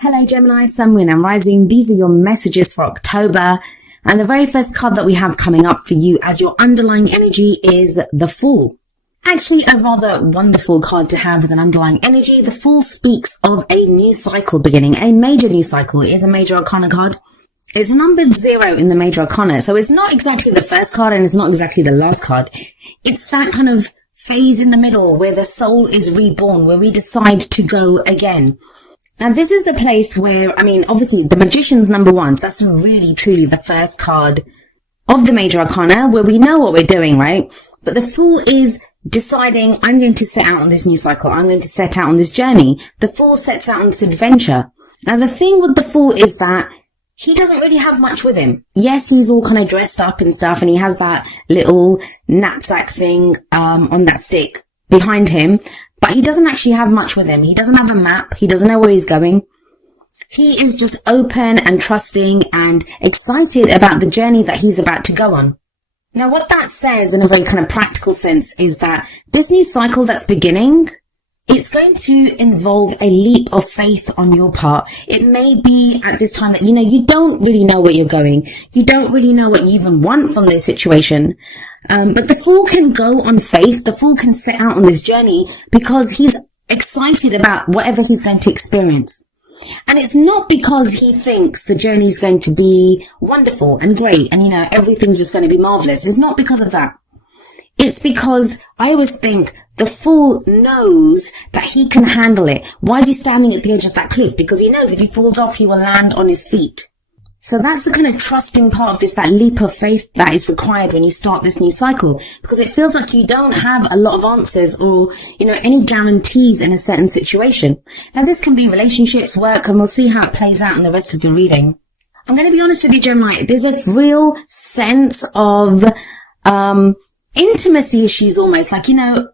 Hello Gemini, Sun, Moon and Rising. These are your messages for October. And the very first card that we have coming up for you as your underlying energy is the Fool. Actually, a rather wonderful card to have as an underlying energy. The Fool speaks of a new cycle beginning, a major new cycle. It is a major arcana card. It's numbered 0 in the major arcana. So it's not exactly the first card and it's not exactly the last card. It's that kind of phase in the middle where the soul is reborn, where we decide to go again. Now, this is the place where, obviously, the Magician's number 1. So that's really, truly the first card of the Major Arcana, where we know what we're doing, right? But the Fool is deciding, I'm going to set out on this new cycle. I'm going to set out on this journey. The Fool sets out on this adventure. Now, the thing with the Fool is that he doesn't really have much with him. Yes, he's all kind of dressed up and stuff, and he has that little knapsack thing on that stick behind him. But he doesn't actually have much with him. He doesn't have a map. He doesn't know where he's going. He is just open and trusting and excited about the journey that he's about to go on. Now, what that says in a very kind of practical sense is that this new cycle that's beginning, it's going to involve a leap of faith on your part. It may be at this time that, you don't really know where you're going. You don't really know what you even want from this situation. But the Fool can go on faith. The Fool can set out on this journey because he's excited about whatever he's going to experience. And it's not because he thinks the journey is going to be wonderful and great and, everything's just going to be marvelous. It's not because of that. It's because I always think the Fool knows that he can handle it. Why is he standing at the edge of that cliff? Because he knows if he falls off, he will land on his feet. So that's the kind of trusting part of this, that leap of faith that is required when you start this new cycle, because it feels like you don't have a lot of answers or, any guarantees in a certain situation. Now, this can be relationships, work, and we'll see how it plays out in the rest of the reading. I'm going to be honest with you, Gemini. There's a real sense of, intimacy issues almost, like,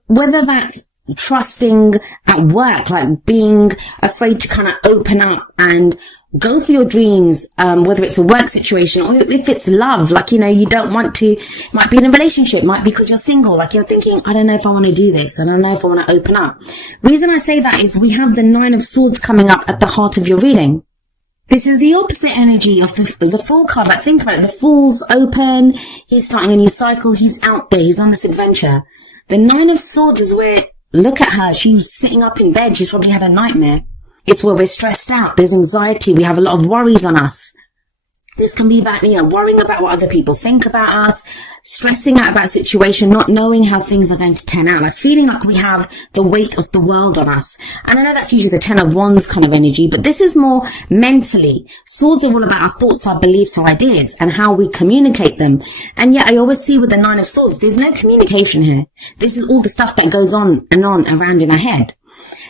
whether that's trusting at work, like being afraid to kind of open up and go for your dreams, whether it's a work situation or if it's love, like, you don't want to, might be in a relationship, might be because you're single, like you're thinking, I don't know if I want to do this. I don't know if I want to open up. Reason I say that is we have the 9 of Swords coming up at the heart of your reading. This is the opposite energy of the Fool card. Like, think about it. The Fool's open. He's starting a new cycle. He's out there. He's on this adventure. The 9 of Swords is where, look at her. She's sitting up in bed. She's probably had a nightmare. It's where we're stressed out. There's anxiety. We have a lot of worries on us. This can be about, worrying about what other people think about us, stressing out about a situation, not knowing how things are going to turn out, like feeling like we have the weight of the world on us. And I know that's usually the 10 of Wands kind of energy, but this is more mentally. Swords are all about our thoughts, our beliefs, our ideas, and how we communicate them. And yet I always see with the 9 of Swords, there's no communication here. This is all the stuff that goes on and on around in our head.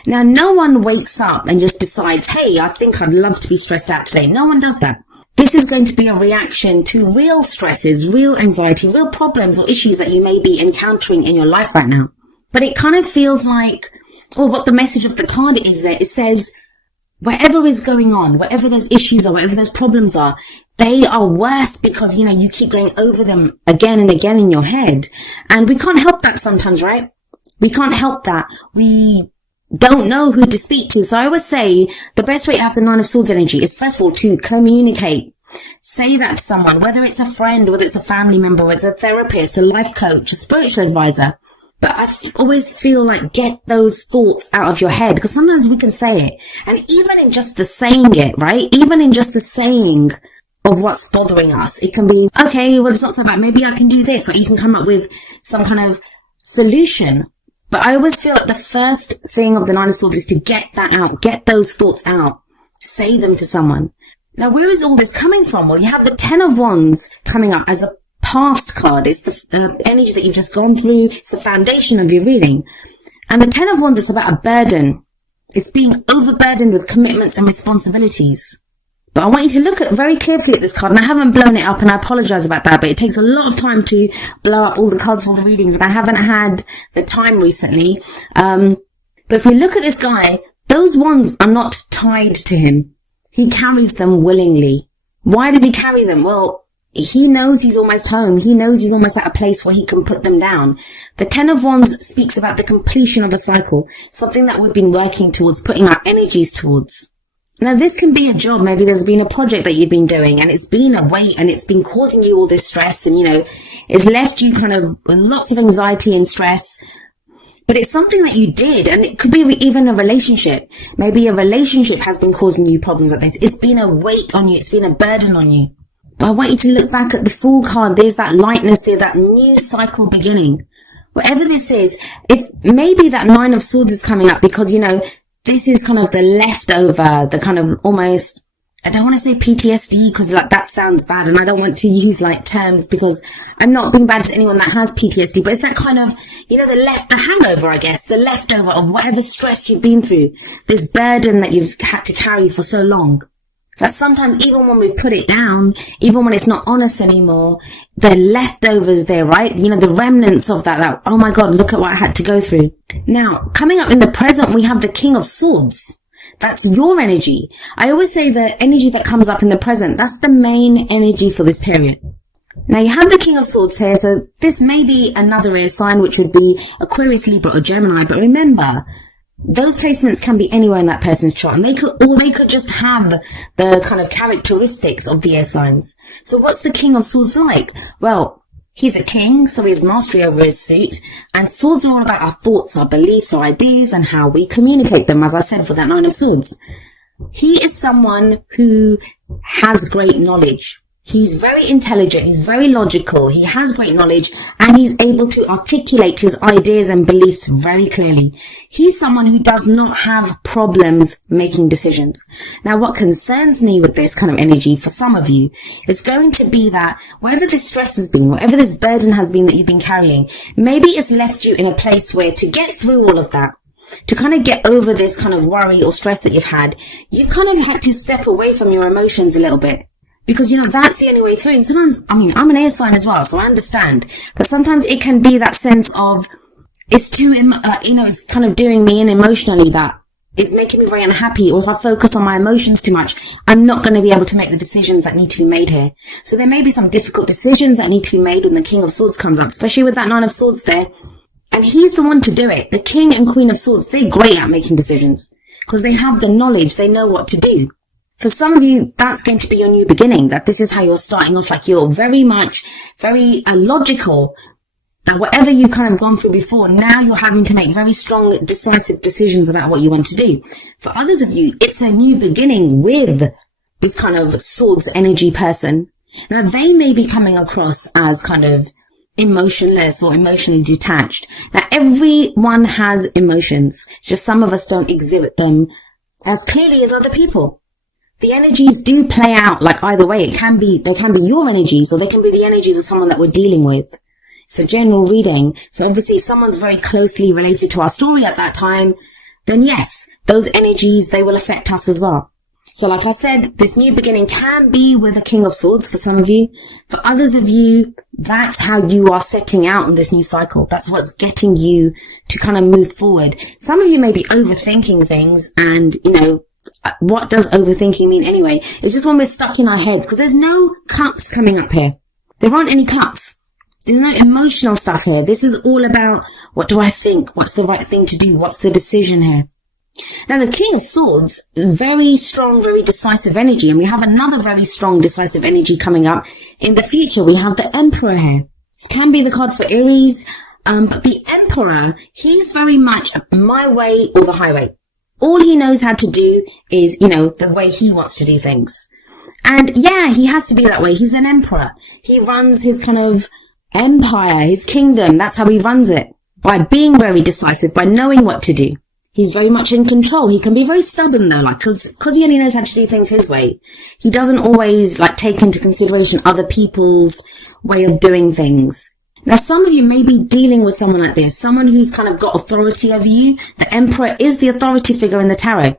Now, no one wakes up and just decides, hey, I think I'd love to be stressed out today. No one does that. This is going to be a reaction to real stresses, real anxiety, real problems or issues that you may be encountering in your life right now. But it kind of feels like, or what the message of the card is there, it says, whatever is going on, whatever those issues are, whatever those problems are, they are worse because, you keep going over them again and again in your head. And we can't help that sometimes, right? We can't help that. We don't know who to speak to. So I always say the best way to have the 9 of Swords energy is, first of all, to communicate. Say that to someone, whether it's a friend, whether it's a family member, whether it's a therapist, a life coach, a spiritual advisor. But I always feel like get those thoughts out of your head, because sometimes we can say it. And even in just the saying it, right? Even in just the saying of what's bothering us, it can be, okay, well, it's not so bad. Maybe I can do this. Like, you can come up with some kind of solution. But I always feel like the first thing of the 9 of Swords is to get that out, get those thoughts out, say them to someone. Now, where is all this coming from? Well, you have the 10 of Wands coming up as a past card. It's the energy that you've just gone through. It's the foundation of your reading. And the 10 of Wands is about a burden. It's being overburdened with commitments and responsibilities. But I want you to look very carefully at this card, and I haven't blown it up, and I apologize about that, but it takes a lot of time to blow up all the cards for the readings, and I haven't had the time recently. But if we look at this guy, those wands are not tied to him. He carries them willingly. Why does he carry them? Well, he knows he's almost home. He knows he's almost at a place where he can put them down. The 10 of Wands speaks about the completion of a cycle, something that we've been working towards, putting our energies towards. Now, this can be a job. Maybe there's been a project that you've been doing and it's been a weight and it's been causing you all this stress and, it's left you kind of with lots of anxiety and stress. But it's something that you did, and it could be even a relationship. Maybe a relationship has been causing you problems like this. It's been a weight on you. It's been a burden on you. But I want you to look back at the Fool card. There's that lightness there, that new cycle beginning. Whatever this is, if maybe that Nine of Swords is coming up because, this is kind of the leftover, the kind of almost, I don't want to say PTSD because that sounds bad, and I don't want to use terms because I'm not being bad to anyone that has PTSD, but it's that kind of, the hangover, I guess, the leftover of whatever stress you've been through, this burden that you've had to carry for so long. That sometimes even when we put it down, even when it's not on us anymore, the leftovers there, right? The remnants of that, oh my God, look at what I had to go through. Now, coming up in the present, we have the King of Swords. That's your energy. I always say the energy that comes up in the present, that's the main energy for this period. Now, you have the King of Swords here, so this may be another air sign, which would be Aquarius, Libra, or Gemini, but remember, those placements can be anywhere in that person's chart, and they could just have the kind of characteristics of the air signs. So what's the King of Swords like? Well, he's a king, so he has mastery over his suit, and swords are all about our thoughts, our beliefs, our ideas, and how we communicate them, as I said, for that Nine of Swords. He is someone who has great knowledge. He's very intelligent, he's very logical, he has great knowledge, and he's able to articulate his ideas and beliefs very clearly. He's someone who does not have problems making decisions. Now, what concerns me with this kind of energy for some of you, it's going to be that whatever this stress has been, whatever this burden has been that you've been carrying, maybe it's left you in a place where to get through all of that, to kind of get over this kind of worry or stress that you've had, you've kind of had to step away from your emotions a little bit. Because, that's the only way through. And sometimes, I'm an air sign as well, so I understand. But sometimes it can be that sense of, it's too, it's kind of doing me in emotionally that it's making me very unhappy. Or if I focus on my emotions too much, I'm not going to be able to make the decisions that need to be made here. So there may be some difficult decisions that need to be made when the King of Swords comes up, especially with that Nine of Swords there. And he's the one to do it. The King and Queen of Swords, they're great at making decisions because they have the knowledge. They know what to do. For some of you, that's going to be your new beginning, that this is how you're starting off, like you're very logical, that whatever you've kind of gone through before, now you're having to make very strong, decisive decisions about what you want to do. For others of you, it's a new beginning with this kind of swords energy person. Now, they may be coming across as kind of emotionless or emotionally detached. Now, everyone has emotions. It's just some of us don't exhibit them as clearly as other people. The energies do play out like either way. They can be your energies, or they can be the energies of someone that we're dealing with. It's a general reading. So obviously if someone's very closely related to our story at that time, then yes, those energies, they will affect us as well. So like I said, this new beginning can be with a King of Swords for some of you. For others of you, that's how you are setting out on this new cycle. That's what's getting you to kind of move forward. Some of you may be overthinking things, and what does overthinking mean anyway? It's just when we're stuck in our heads, because there's no cups coming up here. There aren't any cups. There's no emotional stuff here. This is all about, what do I think? What's the right thing to do? What's the decision here? Now, the King of Swords, very strong, very decisive energy. And we have another very strong, decisive energy coming up in the future. We have the Emperor here. This can be the card for Aries. But the Emperor, he's very much my way or the highway. All he knows how to do is, the way he wants to do things. And yeah, he has to be that way. He's an emperor. He runs his kind of empire, his kingdom. That's how he runs it. By being very decisive, by knowing what to do. He's very much in control. He can be very stubborn though, cause he only knows how to do things his way. He doesn't always take into consideration other people's way of doing things. Now, some of you may be dealing with someone like this, someone who's kind of got authority over you. The Emperor is the authority figure in the tarot.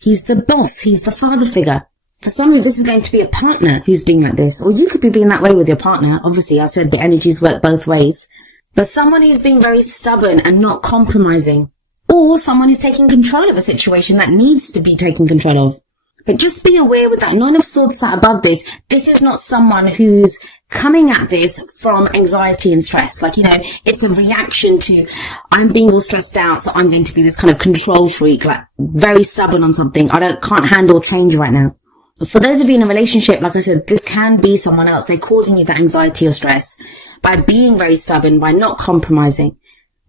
He's the boss. He's the father figure. For some of you, this is going to be a partner who's being like this, or you could be being that way with your partner. Obviously, I said the energies work both ways. But someone who's being very stubborn and not compromising, or someone who's taking control of a situation that needs to be taken control of. But just be aware with that Nine of Swords sat above this, this is not someone who's coming at this from anxiety and stress. Like, it's a reaction to, I'm being all stressed out, so I'm going to be this kind of control freak, like very stubborn on something. Can't handle change right now. For those of you in a relationship, like I said, this can be someone else. They're causing you that anxiety or stress by being very stubborn, by not compromising.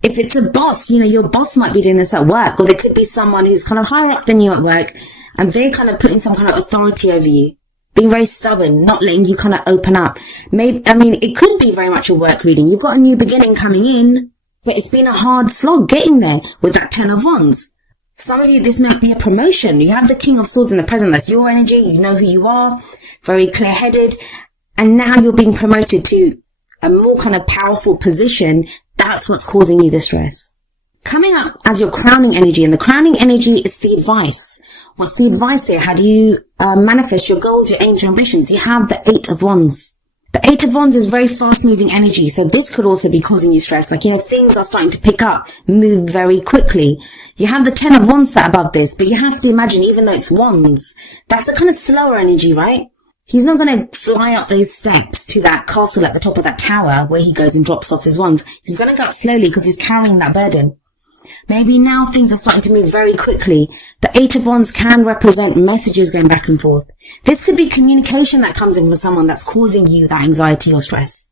If it's a boss, your boss might be doing this at work, or there could be someone who's kind of higher up than you at work, and they're kind of putting some kind of authority over you, being very stubborn, not letting you kind of open up. It could be very much a work reading. You've got a new beginning coming in, but it's been a hard slog getting there with that 10 of Wands. For some of you, this might be a promotion. You have the King of Swords in the present. That's your energy. You know who you are, very clear-headed. And now you're being promoted to a more kind of powerful position. That's what's causing you the stress. Coming up as your crowning energy, and the crowning energy is the advice. What's the advice here? How do you manifest your goals, your aims, your ambitions? You have the 8 of Wands. The 8 of Wands is very fast-moving energy, so this could also be causing you stress. Like, things are starting to pick up, move very quickly. You have the 10 of Wands sat above this, but you have to imagine, even though it's Wands, that's a kind of slower energy, right? He's not going to fly up those steps to that castle at the top of that tower where he goes and drops off his wands. He's going to go up slowly because he's carrying that burden. Maybe now things are starting to move very quickly. The 8 of Wands can represent messages going back and forth. This could be communication that comes in with someone that's causing you that anxiety or stress.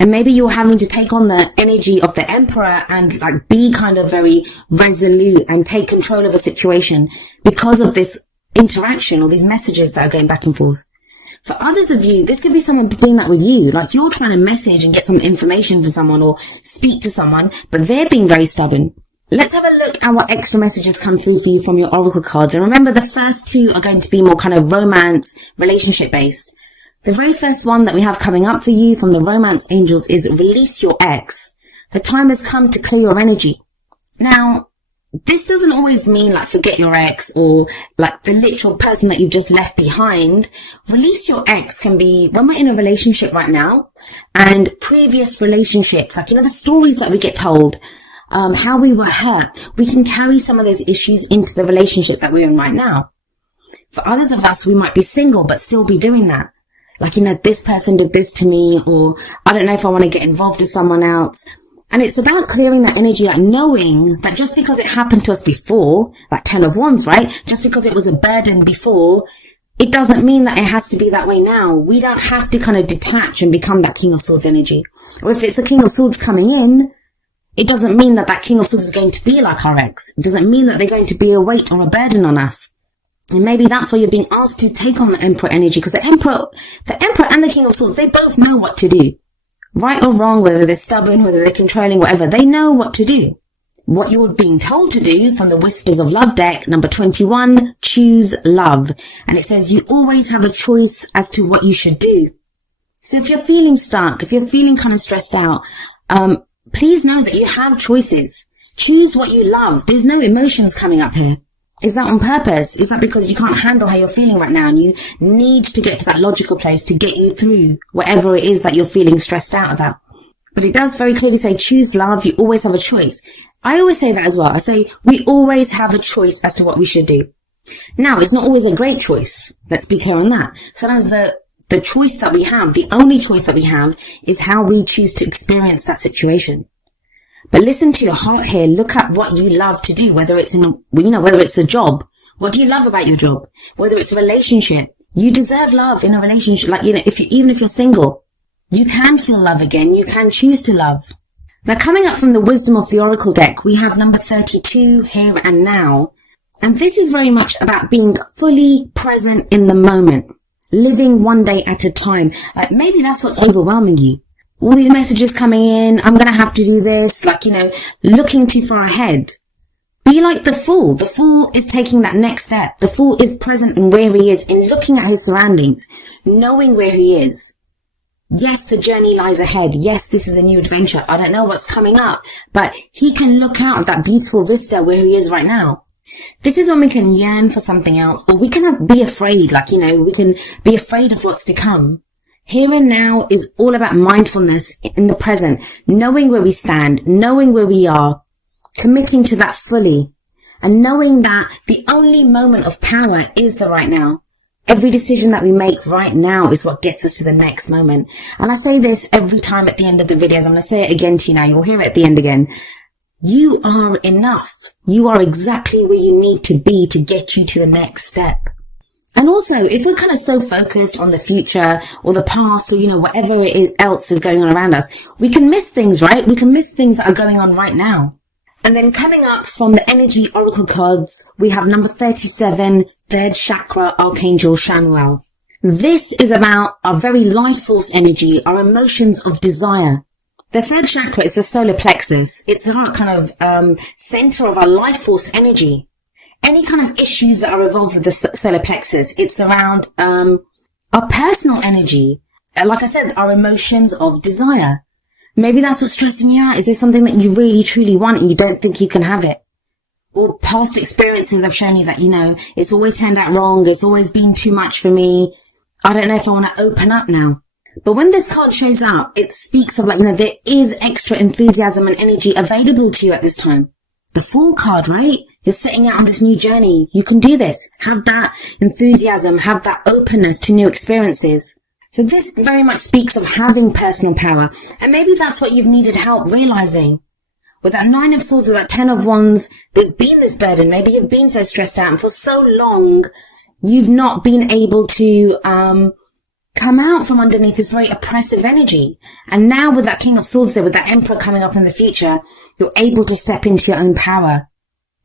And maybe you're having to take on the energy of the Emperor and be kind of very resolute and take control of a situation because of this interaction or these messages that are going back and forth. For others of you, this could be someone doing that with you. Like, you're trying to message and get some information from someone or speak to someone, but they're being very stubborn. Let's have a look at what extra messages come through for you from your oracle cards. And remember, the first 2 are going to be more kind of romance, relationship based. The very first one that we have coming up for you from the romance angels is release your ex. The time has come to clear your energy. Now, this doesn't always mean forget your ex or the literal person that you've just left behind. Release your ex can be when we're in a relationship right now and previous relationships, the stories that we get told, how we were hurt. We can carry some of those issues into the relationship that we're in right now. For others of us, we might be single but still be doing that. This person did this to me, or I don't know if I want to get involved with someone else. And it's about clearing that energy, knowing that just because it happened to us before, 10 of Wands, right? Just because it was a burden before, it doesn't mean that it has to be that way now. We don't have to kind of detach and become that King of Swords energy. Or if it's the King of Swords coming in, it doesn't mean that King of Swords is going to be like our ex. It doesn't mean that they're going to be a weight or a burden on us. And maybe that's why you're being asked to take on the Emperor energy, because the Emperor and the King of Swords, they both know what to do. Right or wrong, whether they're stubborn, whether they're controlling, whatever, they know what to do. What you're being told to do from the Whispers of Love deck, number 21, choose love. And it says you always have a choice as to what you should do. So if you're feeling stuck, if you're feeling kind of stressed out, please know that you have choices. Choose what you love. There's no emotions coming up here. Is that on purpose? Is that because you can't handle how you're feeling right now and you need to get to that logical place to get you through whatever it is that you're feeling stressed out about? But it does very clearly say choose love. You always have a choice. I always say that as well. I say we always have a choice as to what we should do. Now, it's not always a great choice. Let's be clear on that. Sometimes the choice that we have, the only choice that we have, is how we choose to experience that situation. But listen to your heart here. Look at what you love to do, whether it's whether it's a job. What do you love about your job? Whether it's a relationship. You deserve love in a relationship. Even if you're single, you can feel love again. You can choose to love. Now, coming up from the Wisdom of the Oracle deck, we have number 32, here and now. And this is very much about being fully present in the moment. Living one day at a time. Maybe that's what's overwhelming you. All these messages coming in, I'm going to have to do this, looking too far ahead. Be like the Fool. The Fool is taking that next step. The Fool is present in where he is, in looking at his surroundings, knowing where he is. Yes, the journey lies ahead. Yes, this is a new adventure. I don't know what's coming up, but he can look out at that beautiful vista where he is right now. This is when we can yearn for something else, or we can be afraid, we can be afraid of what's to come. Here and now is all about mindfulness in the present, knowing where we stand, knowing where we are, committing to that fully, and knowing that the only moment of power is the right now. Every decision that we make right now is what gets us to the next moment. And I say this every time at the end of the videos. I'm going to say it again to you now. You'll hear it at the end again. You are enough. You are exactly where you need to be to get you to the next step. And also, if we're kind of so focused on the future or the past or, whatever else is going on around us, we can miss things, right? We can miss things that are going on right now. And then coming up from the energy oracle cards, we have number 37, third chakra, Archangel Chamuel. This is about our very life force energy, our emotions of desire. The third chakra is the solar plexus. It's our kind of center of our life force energy. Any kind of issues that are involved with the solar plexus, it's around our personal energy. Like I said, our emotions of desire. Maybe that's what's stressing you out. Is there something that you really, truly want and you don't think you can have it? Or past experiences have shown you that, it's always turned out wrong. It's always been too much for me. I don't know if I want to open up now. But when this card shows up, it speaks of there is extra enthusiasm and energy available to you at this time. The Fool card, right? You're setting out on this new journey. You can do this. Have that enthusiasm. Have that openness to new experiences. So this very much speaks of having personal power. And maybe that's what you've needed help realizing. With that 9 of Swords, with that 10 of Wands, there's been this burden. Maybe you've been so stressed out and for so long, you've not been able to come out from underneath this very oppressive energy. And now with that King of Swords there, with that Emperor coming up in the future, you're able to step into your own power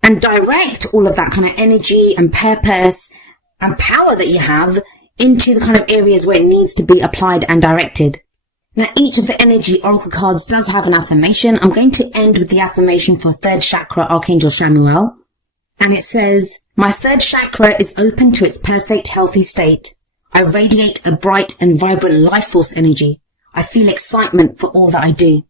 and direct all of that kind of energy and purpose and power that you have into the kind of areas where it needs to be applied and directed. Now, each of the energy oracle cards does have an affirmation. I'm going to end with the affirmation for third chakra, Archangel Chamuel. And it says, my third chakra is open to its perfect, healthy state. I radiate a bright and vibrant life force energy. I feel excitement for all that I do.